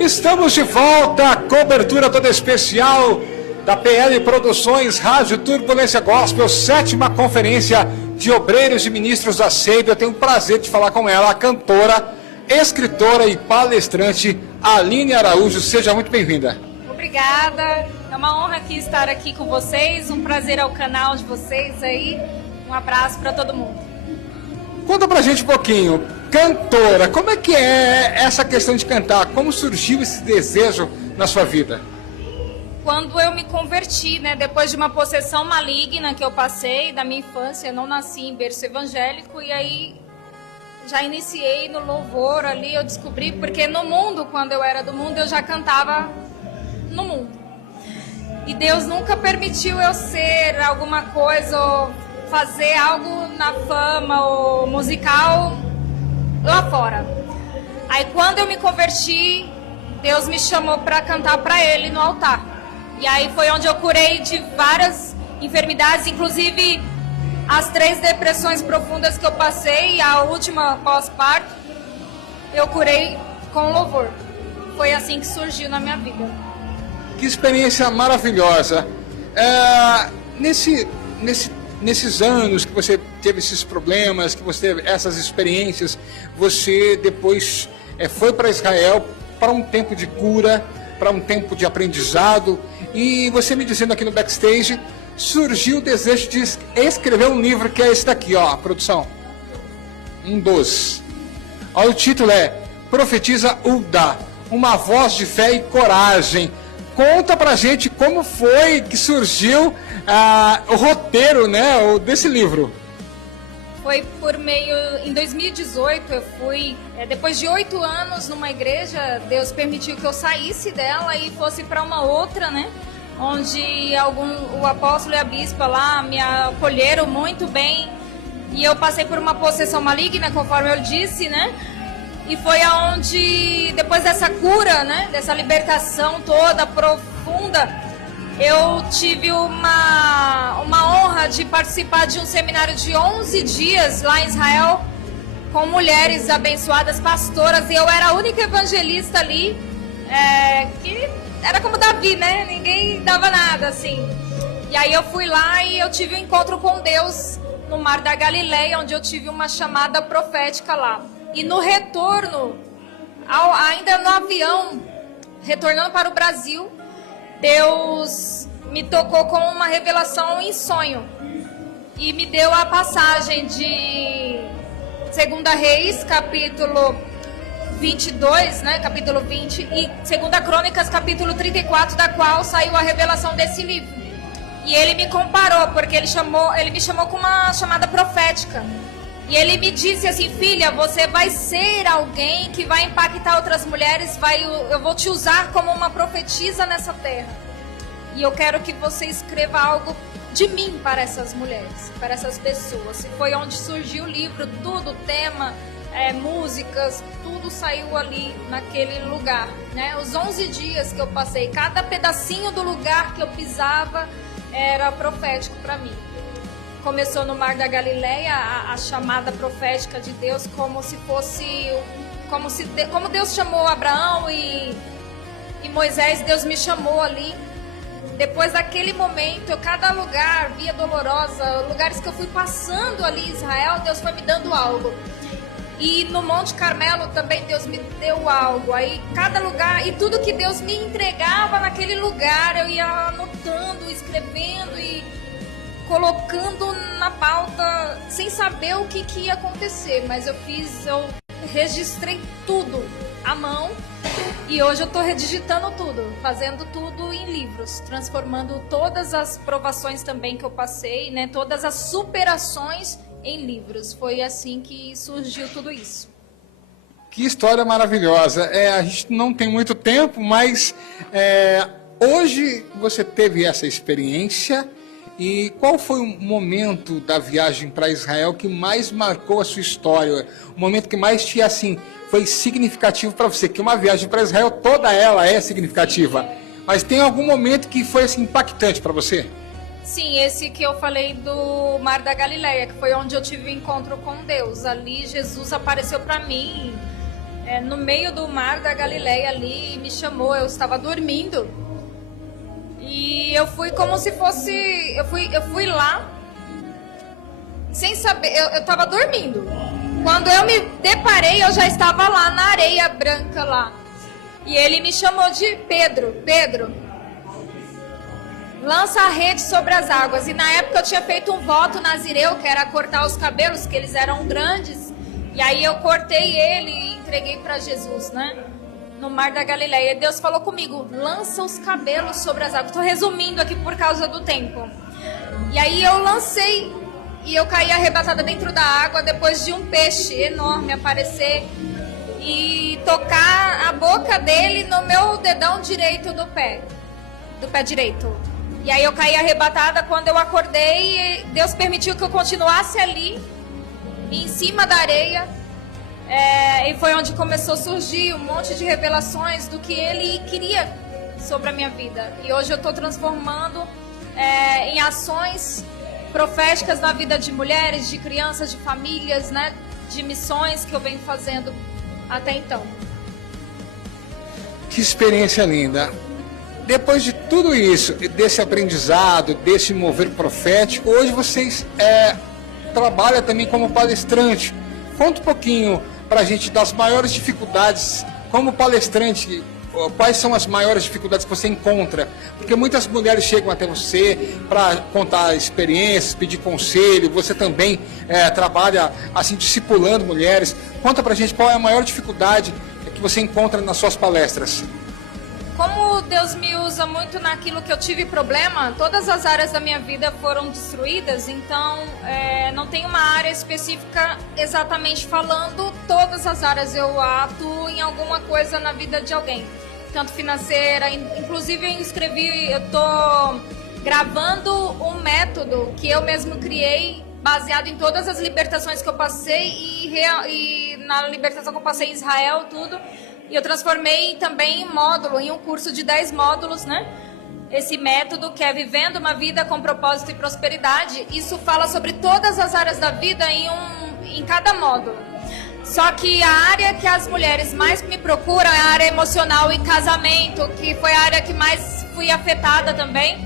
Estamos de volta, cobertura toda especial da PL Produções, Rádio Turbulência Gospel, 7ª Conferência de Obreiros e Ministros da SEIB. Eu tenho o prazer de falar com ela, a cantora, escritora e palestrante Aline Araújo. Seja muito bem-vinda. Obrigada, é uma honra aqui estar aqui com vocês, um prazer ao canal de vocês aí, um abraço para todo mundo. Conta pra gente um pouquinho, cantora, como é que é essa questão de cantar? Como surgiu esse desejo na sua vida? Quando eu me converti, né, depois de uma possessão maligna que eu passei da minha infância, eu não nasci em berço evangélico, e aí já iniciei no louvor ali, eu descobri, porque no mundo, quando eu era do mundo, eu já cantava no mundo. E Deus nunca permitiu eu ser alguma coisa, ou fazer algo na fama ou musical lá fora. Aí quando eu me converti, Deus me chamou para cantar para Ele no altar. E aí foi onde eu curei de várias enfermidades, inclusive as 3 depressões profundas que eu passei, a última pós-parto, eu curei com louvor. Foi assim que surgiu na minha vida. Que experiência maravilhosa. Nesses anos que você teve esses problemas, que você teve essas experiências, você depois foi para Israel para um tempo de cura, para um tempo de aprendizado, e você me dizendo aqui no backstage, surgiu o desejo de escrever um livro, que é esse daqui, ó, produção. Um dos. Olha, o título é Profetiza Uldá, uma voz de fé e coragem. Conta pra gente como foi que surgiu o roteiro, né, desse livro. Foi por meio... Em 2018 eu fui... depois de 8 anos numa igreja, Deus permitiu que eu saísse dela e fosse para uma outra, né? Onde o apóstolo e a bispa lá me acolheram muito bem. E eu passei por uma possessão maligna, conforme eu disse, né? E foi aonde, depois dessa cura, né? Dessa libertação toda profunda, eu tive uma honra de participar de um seminário de 11 dias lá em Israel, com mulheres abençoadas, pastoras, e eu era a única evangelista ali, que era como Davi, né? Ninguém dava nada, assim. E aí eu fui lá e eu tive um encontro com Deus no Mar da Galileia, onde eu tive uma chamada profética lá. E no retorno, ainda no avião, retornando para o Brasil, Deus me tocou com uma revelação em sonho e me deu a passagem de 2 Reis, capítulo 22, né, capítulo 20, e 2 Crônicas, capítulo 34, da qual saiu a revelação desse livro. E ele me comparou, porque ele me chamou com uma chamada profética. E ele me disse assim: filha, você vai ser alguém que vai impactar outras mulheres, eu vou te usar como uma profetisa nessa terra. E eu quero que você escreva algo de mim para essas mulheres, para essas pessoas. E foi onde surgiu o livro, tudo, tema, músicas, tudo saiu ali naquele lugar, né? Os 11 dias que eu passei, cada pedacinho do lugar que eu pisava era profético para mim. Começou no Mar da Galileia, a chamada profética de Deus, como Deus chamou Abraão e Moisés, Deus me chamou ali. Depois daquele momento, cada lugar, Via Dolorosa, lugares que eu fui passando ali em Israel, Deus foi me dando algo. E no Monte Carmelo também Deus me deu algo. Aí cada lugar, e tudo que Deus me entregava naquele lugar, eu ia anotando, escrevendo e colocando na pauta sem saber o que ia acontecer, mas eu registrei tudo à mão e hoje eu estou redigitando tudo, fazendo tudo em livros, transformando todas as provações também que eu passei, né, todas as superações em livros. Foi assim que surgiu tudo isso. Que história maravilhosa. A gente não tem muito tempo, mas hoje você teve essa experiência. E qual foi o momento da viagem para Israel que mais marcou a sua história? O momento que mais foi significativo para você? Que uma viagem para Israel, toda ela é significativa. Mas tem algum momento que foi impactante para você? Sim, esse que eu falei do Mar da Galileia, que foi onde eu tive o encontro com Deus. Ali Jesus apareceu para mim no meio do mar da Galileia ali e me chamou. Eu estava dormindo e eu fui como se fosse, eu fui lá sem saber, eu estava dormindo. Quando eu me deparei, eu já estava lá na areia branca lá. E ele me chamou de Pedro, lança a rede sobre as águas. E na época eu tinha feito um voto nazireu, que era cortar os cabelos, que eles eram grandes. E aí eu cortei ele e entreguei para Jesus, né? No mar da Galileia. E Deus falou comigo, lança os cabelos sobre as águas. Estou resumindo aqui por causa do tempo. E aí eu lancei e eu caí arrebatada dentro da água depois de um peixe enorme aparecer e tocar a boca dele no meu dedão direito do pé direito. E aí eu caí arrebatada. Quando eu acordei, Deus permitiu que eu continuasse ali, em cima da areia, e foi onde começou a surgir um monte de revelações do que Ele queria sobre a minha vida. E hoje eu estou transformando em ações proféticas na vida de mulheres, de crianças, de famílias, né, de missões que eu venho fazendo até então. Que experiência linda! Depois de tudo isso, desse aprendizado, desse mover profético, hoje vocês trabalham também como palestrante. Conta um pouquinho para a gente das maiores dificuldades como palestrante. Quais são as maiores dificuldades que você encontra? Porque muitas mulheres chegam até você para contar experiências, pedir conselho. Você também trabalha assim discipulando mulheres. Conta para a gente qual é a maior dificuldade que você encontra nas suas palestras. Como Deus me usa muito naquilo que eu tive problema, todas as áreas da minha vida foram destruídas, então não tem uma área específica exatamente falando, todas as áreas eu atuo em alguma coisa na vida de alguém, tanto financeira, inclusive eu estou gravando um método que eu mesmo criei, baseado em todas as libertações que eu passei e na libertação que eu passei em Israel, tudo. E eu transformei também em módulo, em um curso de 10 módulos, né? Esse método que é Vivendo uma Vida com Propósito e Prosperidade. Isso fala sobre todas as áreas da vida em cada módulo. Só que a área que as mulheres mais me procuram é a área emocional e casamento, que foi a área que mais fui afetada também.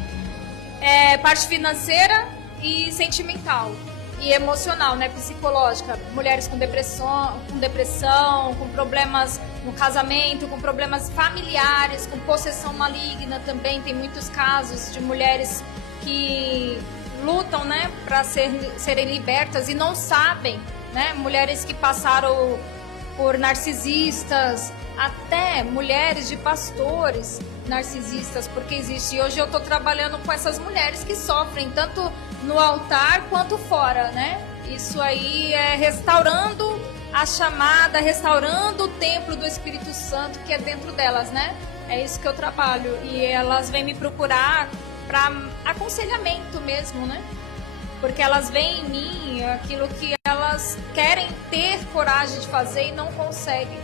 Parte financeira e sentimental. E emocional, né, psicológica, mulheres com depressão, com problemas no casamento, com problemas familiares, com possessão maligna também. Tem muitos casos de mulheres que lutam, né, para serem libertas e não sabem, né, mulheres que passaram por narcisistas, até mulheres de pastores narcisistas, porque existe. E hoje eu estou trabalhando com essas mulheres que sofrem tanto no altar quanto fora, né? Isso aí é restaurando a chamada, restaurando o templo do Espírito Santo que é dentro delas, né? É isso que eu trabalho. E elas vêm me procurar para aconselhamento mesmo, né? Porque elas veem em mim aquilo que elas querem ter coragem de fazer e não conseguem.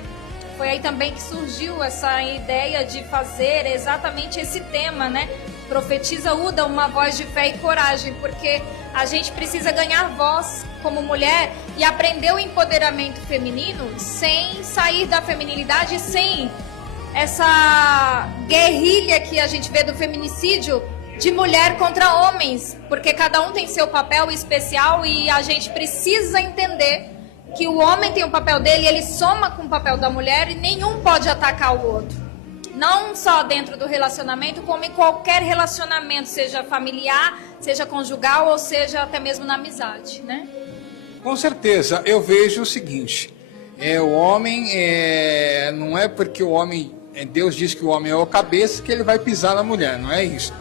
Foi aí também que surgiu essa ideia de fazer exatamente esse tema, né? Profetiza Uda, uma voz de fé e coragem, porque a gente precisa ganhar voz como mulher e aprender o empoderamento feminino sem sair da feminilidade, sem essa guerrilha que a gente vê do feminicídio de mulher contra homens, porque cada um tem seu papel especial e a gente precisa entender que o homem tem o papel dele, ele soma com o papel da mulher e nenhum pode atacar o outro. Não só dentro do relacionamento, como em qualquer relacionamento, seja familiar, seja conjugal ou seja até mesmo na amizade, né? Com certeza, eu vejo o seguinte, o homem, não é porque o homem, Deus diz que o homem é o cabeça que ele vai pisar na mulher, não é isso.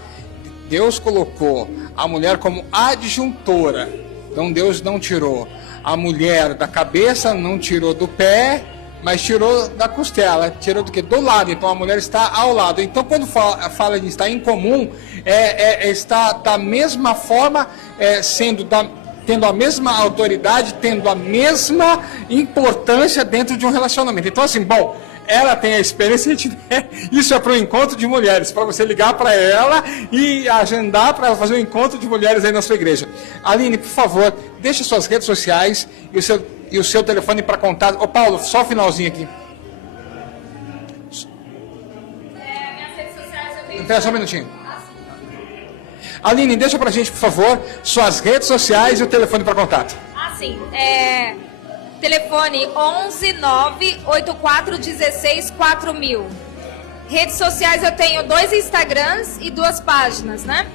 Deus colocou a mulher como adjuntora, então Deus não tirou a mulher da cabeça, não tirou do pé, mas tirou da costela, tirou do que? Do lado. Então a mulher está ao lado. Então quando fala de estar em comum, está da mesma forma, tendo a mesma autoridade, tendo a mesma importância dentro de um relacionamento. Então assim, bom, ela tem a experiência de isso é para o encontro de mulheres, para você ligar para ela e agendar para ela fazer um encontro de mulheres aí na sua igreja. Aline, por favor, deixe suas redes sociais e o seu telefone para contato. Ô Paulo, só o finalzinho aqui. Espera só um minutinho. Aline, deixa pra gente, por favor, suas redes sociais e o telefone para contato. Ah, sim. Telefone 11 98416 4000. Redes sociais eu tenho 2 Instagrams e 2 páginas, né?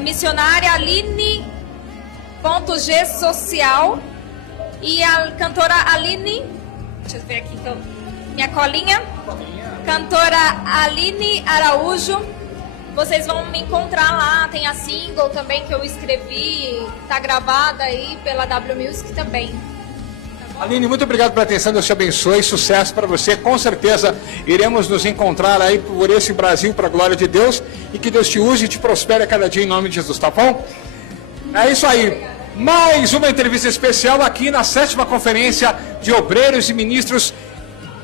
Missionária Aline.gsocial e a cantora Aline. Deixa eu ver aqui então. Minha colinha. Cantora Aline Araújo. Vocês vão me encontrar lá. Tem a single também que eu escrevi. Tá gravada aí pela W Music também. Aline, muito obrigado pela atenção, Deus te abençoe, sucesso para você, com certeza iremos nos encontrar aí por esse Brasil, para a glória de Deus, e que Deus te use e te prospere a cada dia em nome de Jesus, tá bom? É isso aí, mais uma entrevista especial aqui na 7ª Conferência de Obreiros e Ministros,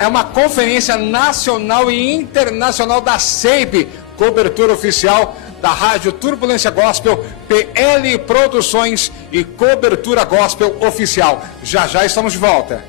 é uma conferência nacional e internacional da SEIB, cobertura oficial da Rádio Turbulência Gospel, PL Produções e cobertura gospel oficial. Já já estamos de volta.